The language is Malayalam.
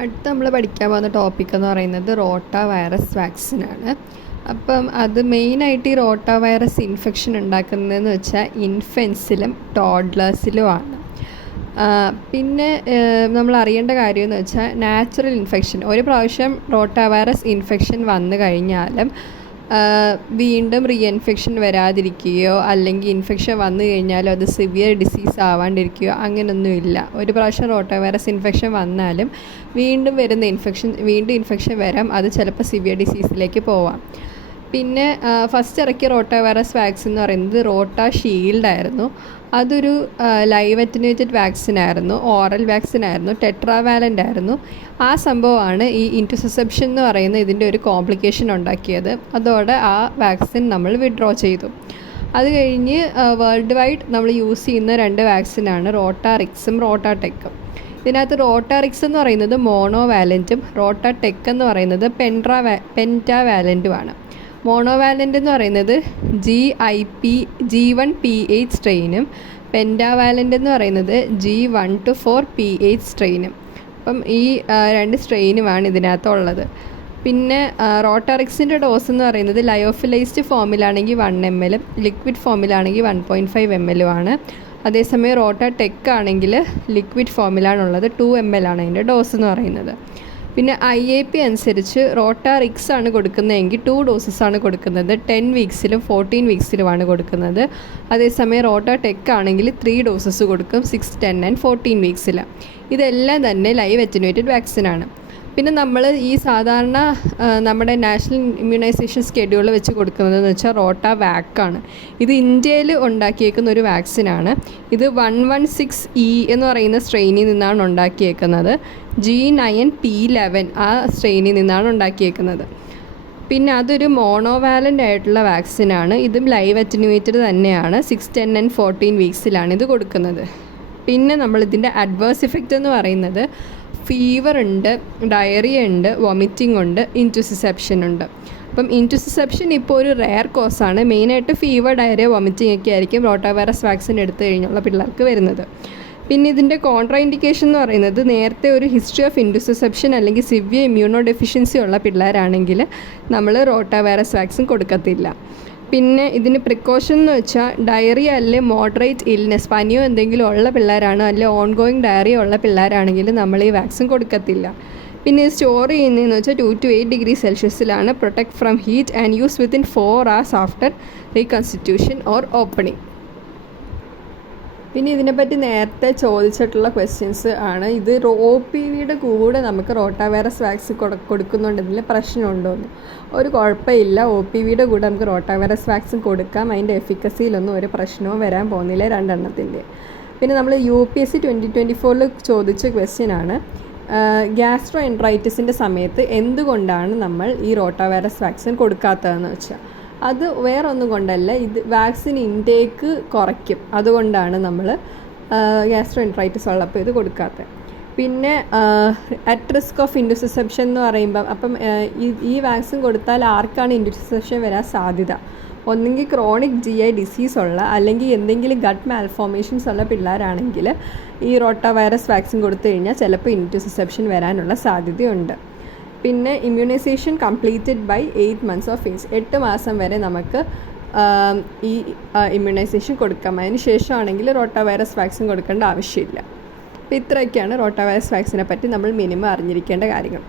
അടുത്ത നമ്മൾ പഠിക്കാൻ പോകുന്ന ടോപ്പിക് എന്ന് പറയുന്നത് റോട്ട വൈറസ് വാക്സിനാണ്. അപ്പം അത് മെയിനായിട്ട് ഈ റോട്ട വൈറസ് ഇൻഫെക്ഷൻ ഉണ്ടാക്കുന്നതെന്ന് വെച്ചാൽ ഇൻഫൻസിലും ടോഡ്ലേഴ്സിലുമാണ്. പിന്നെ നമ്മൾ അറിയേണ്ട കാര്യം എന്ന് വെച്ചാൽ നാച്ചുറൽ ഇൻഫെക്ഷൻ, ഒരു പ്രാവശ്യം റോട്ട വൈറസ് ഇൻഫെക്ഷൻ വന്നു കഴിഞ്ഞാലും വീണ്ടും റീഇൻഫെക്ഷൻ വരാതിരിക്കുകയോ അല്ലെങ്കിൽ ഇൻഫെക്ഷൻ വന്നു കഴിഞ്ഞാലും അത് സിവിയർ ഡിസീസ് ആവാണ്ടിരിക്കുകയോ അങ്ങനെയൊന്നുമില്ല. ഒരു പ്രാവശ്യം റോട്ട വൈറസ് ഇൻഫെക്ഷൻ വന്നാലും വീണ്ടും ഇൻഫെക്ഷൻ വരാം. അത് ചിലപ്പോൾ സിവിയർ ഡിസീസിലേക്ക് പോവാം. പിന്നെ ഫസ്റ്റ് ഇറക്കിയ റോട്ട വൈറസ് വാക്സിൻ എന്ന് പറയുന്നത് റോട്ട ഷീൽഡായിരുന്നു. അതൊരു ലൈവ് അറ്റനുവേറ്റഡ് വാക്സിനായിരുന്നു, ഓറൽ വാക്സിനായിരുന്നു, ടെട്രാവാലൻ്റ് ആയിരുന്നു. ആ സംഭവമാണ് ഈ ഇൻറ്റുസെപ്ഷൻ എന്ന് പറയുന്ന ഇതിൻ്റെ ഒരു കോംപ്ലിക്കേഷൻ ഉണ്ടാക്കിയത്. അതോടെ ആ വാക്സിൻ നമ്മൾ വിഡ്രോ ചെയ്തു. അത് കഴിഞ്ഞ് വേൾഡ് വൈഡ് നമ്മൾ യൂസ് ചെയ്യുന്ന 2 വാക്സിനാണ് റോട്ടാറിക്സും റോട്ടാടെക്കും. ഇതിനകത്ത് റോട്ടാറിക്സ് എന്ന് പറയുന്നത് മോണോവാലൻറ്റും റോട്ടാടെക് എന്ന് പറയുന്നത് പെൻറ്റാവാലൻറ്റുമാണ്. മോണോവാലൻ്റ് എന്ന് പറയുന്നത് G1P8 സ്ട്രെയിനും പെൻറ്റാവാലൻ്റ് എന്ന് പറയുന്നത് G1 to 4 P8 സ്ട്രെയിനും. അപ്പം ഈ 2 സ്ട്രെയിനുമാണ് ഇതിനകത്തുള്ളത്. പിന്നെ റോട്ടാറിക്സിൻ്റെ ഡോസ് എന്ന് പറയുന്നത് ലയോഫിലൈസ്ഡ് ഫോമിലാണെങ്കിൽ 1 ml, ലിക്വിഡ് ഫോമിലാണെങ്കിൽ 1.5 ml ആണ്. അതേസമയം റോട്ടാടെക് ആണെങ്കിൽ ലിക്വിഡ് ഫോമിലാണുള്ളത്, 2 ml ആണ് അതിൻ്റെ ഡോസ് എന്ന് പറയുന്നത്. പിന്നെ IAP അനുസരിച്ച് റോട്ടാറിക്സ് ആണ് കൊടുക്കുന്നതെങ്കിൽ 2 ഡോസസാണ് കൊടുക്കുന്നത്. 10 വീക്സിലും 14 വീക്സിലുമാണ് കൊടുക്കുന്നത്. അതേസമയം റോട്ടാടെക് ആണെങ്കിൽ 3 ഡോസസ് കൊടുക്കും, 6, 10 and 14 വീക്സിൽ. ഇതെല്ലാം തന്നെ ലൈവ് അറ്റനുവേറ്റഡ് വാക്സിനാണ്. പിന്നെ നമ്മൾ ഈ സാധാരണ നമ്മുടെ നാഷണൽ ഇമ്മ്യൂണൈസേഷൻ സ്കെഡ്യൂൾ വെച്ച് കൊടുക്കുന്നതെന്ന് വെച്ചാൽ റോട്ട വാക്കാണ്. ഇത് ഇന്ത്യയിൽ ഉണ്ടാക്കിയേക്കുന്ന ഒരു വാക്സിനാണ്. ഇത് 116E എന്ന് പറയുന്ന സ്ട്രെയിനിൽ നിന്നാണ് ഉണ്ടാക്കിയേക്കുന്നത്. G9P11 ആ സ്ട്രെയിനിൽ നിന്നാണ് ഉണ്ടാക്കിയേക്കുന്നത്. പിന്നെ അതൊരു മോണോവാലൻ്റ് ആയിട്ടുള്ള വാക്സിനാണ്. ഇതും ലൈവ് അറ്റനുവേറ്റഡ് തന്നെയാണ്. 6, 10 and 14 വീക്സിലാണ് ഇത് കൊടുക്കുന്നത്. പിന്നെ നമ്മളിതിൻ്റെ അഡ്വേഴ്സ് ഇഫക്റ്റ് എന്ന് പറയുന്നത് ഫീവർ ഉണ്ട്, ഡയറിയ ഉണ്ട്, വോമിറ്റിംഗ് ഉണ്ട്, ഇൻറ്റുസിസെപ്ഷൻ ഉണ്ട്. അപ്പം ഇൻറ്റുസിസെപ്ഷൻ ഇപ്പോൾ ഒരു റെയർ കോസാണ്. മെയിനായിട്ട് ഫീവർ, ഡയറിയ, വോമിറ്റിംഗ് ഒക്കെ ആയിരിക്കും റോട്ട വൈറസ് വാക്സിൻ എടുത്തു കഴിഞ്ഞുള്ള പിള്ളേർക്ക് വരുന്നത്. പിന്നെ ഇതിൻ്റെ കോൺട്രാ ഇൻഡിക്കേഷൻ എന്ന് പറയുന്നത് നേരത്തെ ഒരു ഹിസ്റ്ററി ഓഫ് ഇൻറ്റുസിസെപ്ഷൻ അല്ലെങ്കിൽ സിവിയർ ഇമ്മ്യൂണോ ഡെഫിഷ്യൻസി ഉള്ള പിള്ളേരാണെങ്കിൽ നമ്മൾ റോട്ട വൈറസ് വാക്സിൻ കൊടുക്കത്തില്ല. പിന്നെ ഇതിന് പ്രിക്കോഷൻ എന്ന് വെച്ചാൽ ഡയറിയ അല്ലെങ്കിൽ മോഡറേറ്റ് ഇൽനെസ്, പനിയോ എന്തെങ്കിലും ഉള്ള പിള്ളേരാണ്, അല്ലെങ്കിൽ ഓൺഗോയിങ് ഡയറിയ ഉള്ള പിള്ളേരാണെങ്കിൽ നമ്മൾ ഈ വാക്സിൻ കൊടുക്കത്തില്ല. പിന്നെ സ്റ്റോർ ചെയ്യുന്നതെന്ന് വെച്ചാൽ 2 to 8 degree സെൽഷ്യസിലാണ്. Protect from heat and use within 4 hours after reconstitution or opening. പിന്നെ ഇതിനെപ്പറ്റി നേരത്തെ ചോദിച്ചിട്ടുള്ള ക്വസ്റ്റ്യൻസ് ആണ്. ഇത് OPVയുടെ കൂടെ നമുക്ക് റോട്ട വൈറസ് വാക്സിൻ കൊടുക്കുന്നുണ്ടെങ്കിൽ പ്രശ്നമുണ്ടോയെന്ന്. ഒരു കുഴപ്പമില്ല, OPVയുടെ കൂടെ നമുക്ക് റോട്ട വൈറസ് വാക്സിൻ കൊടുക്കാം. അതിൻ്റെ എഫിക്കസിയിലൊന്നും ഒരു പ്രശ്നവും വരാൻ പോകുന്നില്ല 2 എണ്ണത്തിൻ്റെ. പിന്നെ നമ്മൾ UPSC 2024 ചോദിച്ച ക്വസ്റ്റ്യനാണ്, ഗ്യാസ്ട്രോ എൻട്രൈറ്റിസിൻ്റെ സമയത്ത് എന്തുകൊണ്ടാണ് നമ്മൾ ഈ റോട്ട വൈറസ് വാക്സിൻ കൊടുക്കാത്തതെന്ന് വെച്ചാൽ അത് വേറൊന്നും കൊണ്ടല്ല, ഇത് വാക്സിൻ ഇൻടേക്ക് കുറയ്ക്കും. അതുകൊണ്ടാണ് നമ്മൾ ഗ്യാസ്ട്രോ എൻട്രൈറ്റിസ് ഉള്ളപ്പോൾ ഇത് കൊടുക്കാത്തത്. പിന്നെ അറ്റ് റിസ്ക് ഓഫ് ഇൻറ്റുസിസെപ്ഷൻ എന്ന് പറയുമ്പം അപ്പം ഈ വാക്സിൻ കൊടുത്താൽ ആർക്കാണ് ഇൻറ്റുസിസെപ്ഷൻ വരാൻ സാധ്യത? ഒന്നെങ്കിൽ ക്രോണിക് GI ഡിസീസ് ഉള്ള അല്ലെങ്കിൽ എന്തെങ്കിലും ഗട്ട് മാൽഫോർമേഷൻസ് ഉള്ള പിള്ളേരാണെങ്കിൽ ഈ റോട്ട വൈറസ് വാക്സിൻ കൊടുത്തു കഴിഞ്ഞാൽ ചിലപ്പോൾ ഇൻറ്റുസിസെപ്ഷൻ വരാനുള്ള സാധ്യതയുണ്ട്. പിന്നെ immunisation completed by 8 months of age, 8 മാസം വരെ നമുക്ക് ഈ ഇമ്മ്യൂണൈസേഷൻ കൊടുക്കാം. അതിന് ശേഷമാണെങ്കിൽ റോട്ട വൈറസ് വാക്സിൻ കൊടുക്കേണ്ട ആവശ്യമില്ല. അപ്പോൾ ഇത്രയൊക്കെയാണ് റോട്ട വൈറസ് വാക്സിനെ പറ്റി നമ്മൾ മിനിമം അറിഞ്ഞിരിക്കേണ്ട കാര്യങ്ങൾ.